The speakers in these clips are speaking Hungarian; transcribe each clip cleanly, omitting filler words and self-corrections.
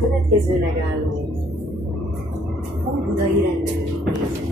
Következő megálló Óbudai rendelőintézet.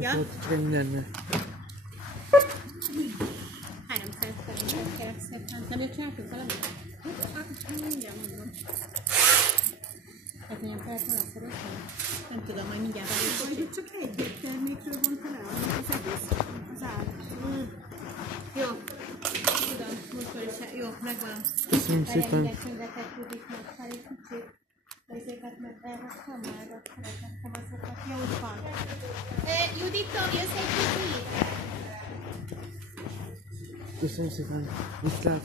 Ja? Mindenne. 300 forint, kérek szépen. Nem jött rá valamit? Hát, mindjárt mondom. Tehát nagyon kellett volna szeretni? Nem tudom, majd mindjárt Vagy itt csak egy termékről mondta le, az egész az ár. Jó. Tudom, múltkor is. Jó, megvan. Köszönöm szépen. Minden könyveket tudik meg fel egy kicsit. Ezeket meg elraktam már, szeretettem azokat. Jó, úgy van. Judittom, jössz egy kicsit? Köszönöm szépen. Viszlát.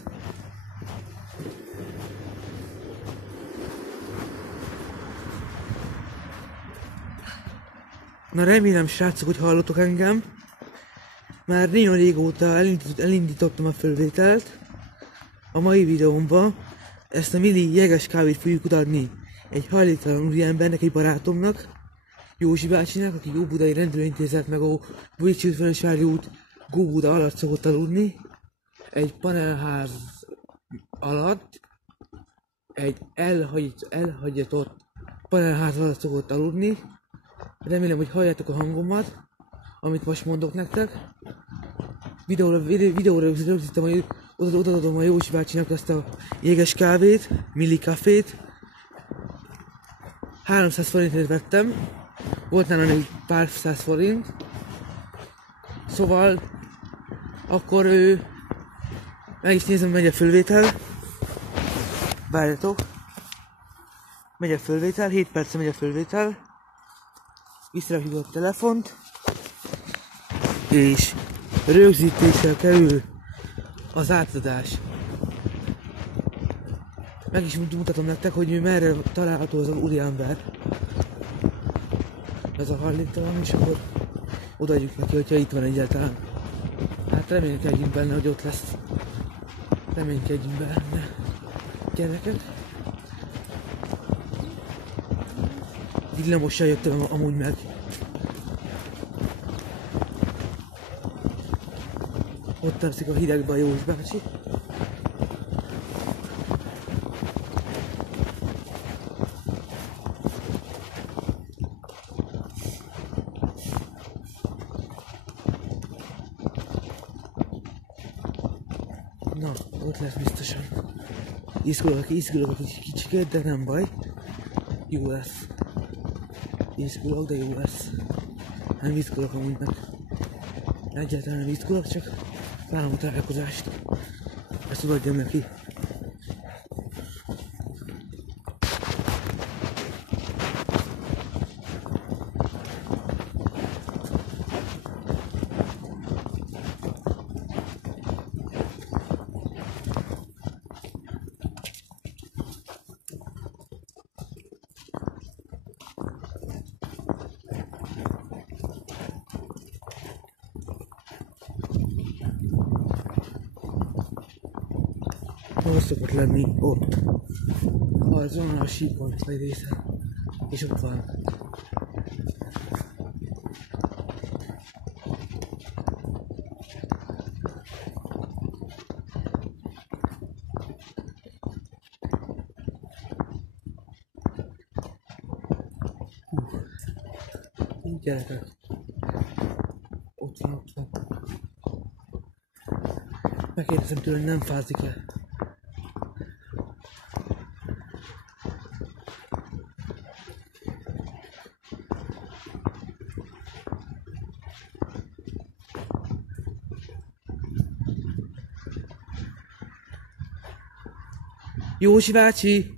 Na remélem srácok, hogy hallottok engem. Már nagyon régóta elindítottam a fölvételt. A mai videómban ezt a milli jeges kávét fogjuk odaadni egy hajléktalan úriembernek, egy barátomnak, Józsi bácsinak, aki Óbudai Rendelőintézet meg a Bécsi Ferencvári út Góbuda alatt szokott aludni. Egy panelház alatt, egy elhagyatott panelház alatt szokott aludni. Remélem, hogy halljátok a hangomat, amit most mondok nektek. Videóra rögzítem, hogy odaadom a Józsi bácsinak ezt a jéges kávét, milli kafét. 300 forintért vettem, volt nálam egy pár száz forint. Szóval, akkor meg is nézem, megy a fölvétel. Várjatok. Megy a fölvétel, 7 perce megy a fölvétel. Visszarakjuk a telefont. És rögzítéssel kerül az átadás. Meg is mutatom nektek, hogy merre található az a úriember. Ez a hajléktalan, és akkor odaadjuk neki, hogyha itt van egyáltalán. Hát reménykedjünk benne, hogy ott lesz. Reménykedjünk benne. Gyerekek. Villamossal jöttem amúgy meg. Ott alszik a hidegbe a Józs bácsi. Na, ott lesz biztosan. Izgulok egy kicsikét, de nem baj. Jó lesz. Izgulok, de jó lesz. Nem izgulok amúgy meg. Egyáltalán nem izgulok, csak várom a találkozást. Ezt odaadjam neki. Hol szokott lenni? Ott. Azon a síkon egy része. És ott van. Gyerekek. Ott van. Megkérdezem tőle, nem fázik-e? Józsi bácsi!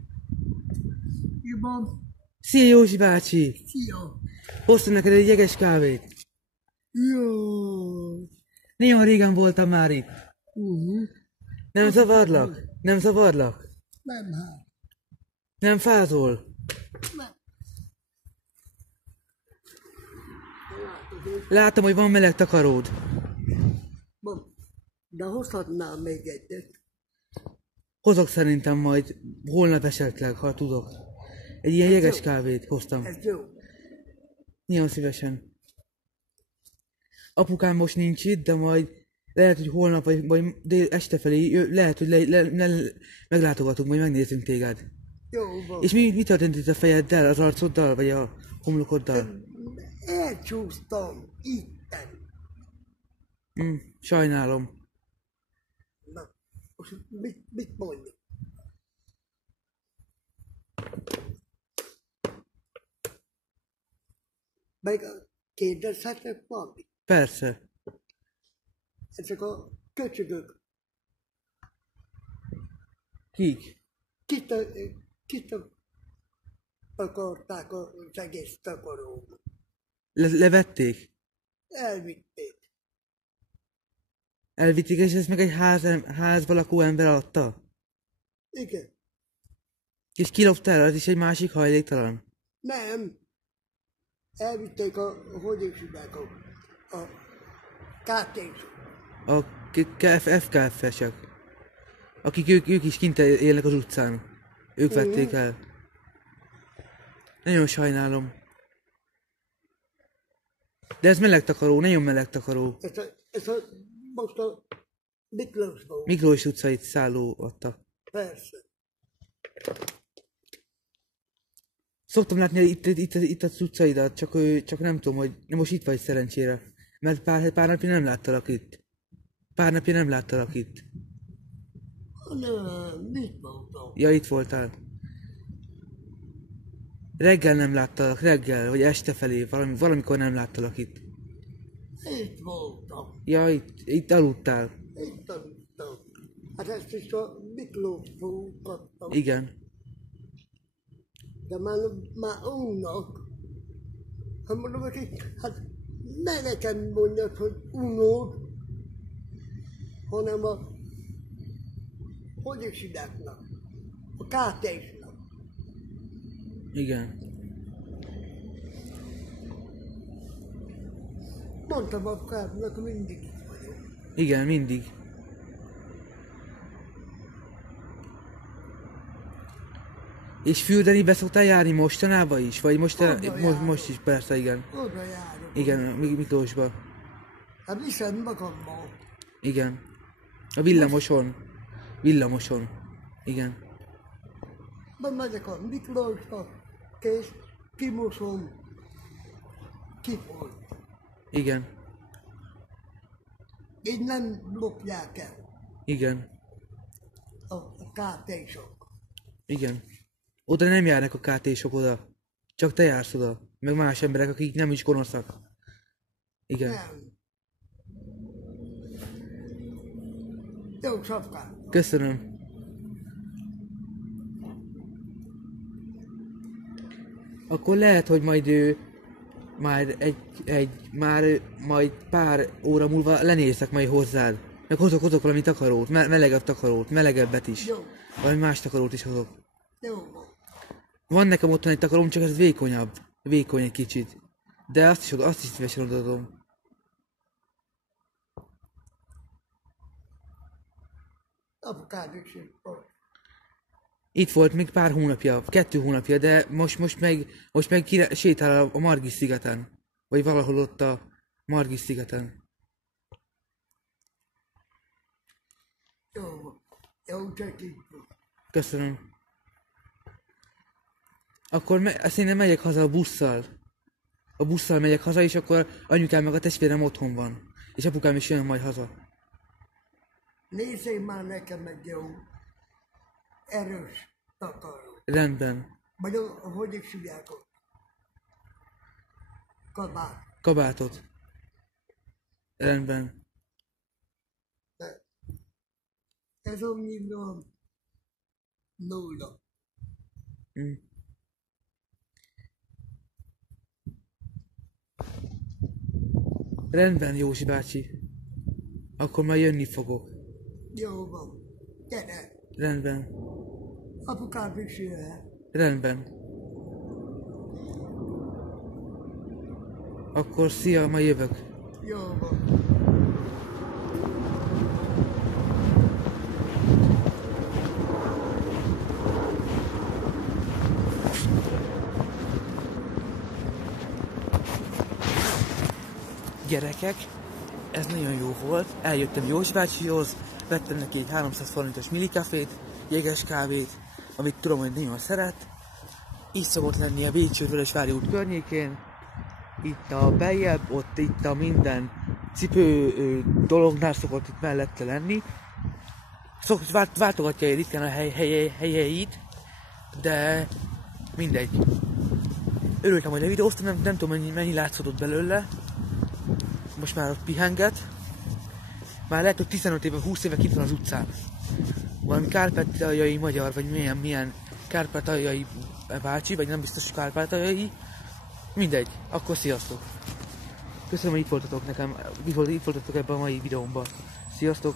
Jobban. Szia Józsi bácsi! Szia. Hoztam neked egy jeges kávét. Jó. Nagyon régen voltam már itt. Nem zavarlak? Nem zavarlak? Nem hát. Nem fázol? Nem. Látom, hogy van meleg takaród. Van. De hozhatnám még egyet. Hozok szerintem majd holnap esetleg, ha tudok. Egy ilyen jeges kávét hoztam. Ez jó. Nagyon szívesen. Apukám most nincs itt, de majd lehet, hogy holnap vagy este felé lehet, hogy meglátogatunk, majd megnézzünk téged. Jó van. És mi történt itt a fejeddel, az arcoddal, vagy a homlokoddal? Elcsúsztam itten. Sajnálom. Na, most mit mondjuk? Meg kérdezhetek valamit? Persze. Ezek a köcsögök, Kik? kit akarták az egész takarót? Levették? Elvitték. Elvitték, és ezt meg egy házba lakó ember adta? Igen. És kilopta el, az is egy másik hajléktalan? Nem. Elvitték hogy is hívják, a KT-sok. A FKF-esek. Akik ők is kint élnek az utcán. Ők vették el. Nagyon sajnálom. De ez meleg takaró, nagyon meleg takaró. Ez most a Miklósból. Miklós utcait szálló adta. Persze. Szoktam látni itt a utcaidat, csak nem tudom, hogy most itt vagy szerencsére. Mert pár napja nem láttalak itt. Pár napja nem láttalak itt. Nem, mit mondtam? Ja, itt voltál. Reggel nem láttalak, reggel, vagy este felé, valamikor nem láttalak itt. Itt voltam. Ja, itt aludtál. Itt aludtam. Hát ezt is a Miklósból kaptam. Igen. De már unnak. Hát mondom neki, hát ne nekem mondjad, hogy unod, hanem hogy is hívják, a KT-snak. Igen. Mondtam a kárnak, mindig itt vagyok. Igen, mindig. És fürdeni szoktál járni mostanában is? Vagy most is, persze, igen. Oda járok. Igen, Miklósba. Hát viszem magammal. Igen. A villamoson. Villamoson. Igen. Bemegyek a Miklósba, kész, kimosom, kifoly. Igen. Így nem lopják el Igen. a KT-sok. Igen. Oda nem járnak a KT-sok oda. Csak te jársz oda. Meg más emberek, akik nem is gonoszak. Igen. Nem. Jó sapkát. Köszönöm. Akkor lehet, hogy majd ő majd pár óra múlva lenézek majd hozzád. Meg hozok valami takarót, melegebb takarót, melegebbet is. Jó. Valami más takarót is hozok. Jó. Van nekem otthon egy takaróm, csak ez vékonyabb. Vékony egy kicsit. De azt is szívesen odaadom. Apukád is itt volt. Itt volt még pár hónapja, 2 hónapja, de most meg sétál a Margis szigeten. Vagy valahol ott a Margis szigeten. Jó, csak itt volt. Köszönöm. Akkor szerintem megyek haza a busszal. A busszal megyek haza, és akkor anyukám meg a testvérem otthon van. És apukám is jön majd haza. Nézzél már nekem egy jó, erős takaró. Rendben. Vagy hogy is hívják ott? Kabát. Kabátot. Rendben. De ez a millió 0. Mm. Rendben, Józsi bácsi. Akkor már jönni fogok. Jó van. Gyere. Rendben. Apukád is jöhet. Rendben. Akkor szia, ma jövök. Jó van. Gyerekek, ez nagyon jó volt. Eljöttem Józsi bácsihoz, vettem neki egy 300 forintos milikafét, jeges kávét, amit tudom, hogy nagyon szeret. Így szokott lenni a Bécső-Vörösvári út környékén. Itt a beljebb, ott itt a minden cipő dolognál szokott itt mellette lenni. Váltogatja ritkán a helyeit, de mindegy. Örültem, hogy levideóztam, nem tudom mennyi látszódott belőle. Most már ott pihenget. Már lehet, hogy 15 éve, 20 éve kint van az utcán. Valami kárpátaljai magyar, vagy milyen kárpátaljai bácsi, vagy nem biztos, hogy kárpátaljai. Mindegy, akkor sziasztok! Köszönöm, hogy itt voltatok nekem, itt voltatok ebben a mai videómban. Sziasztok!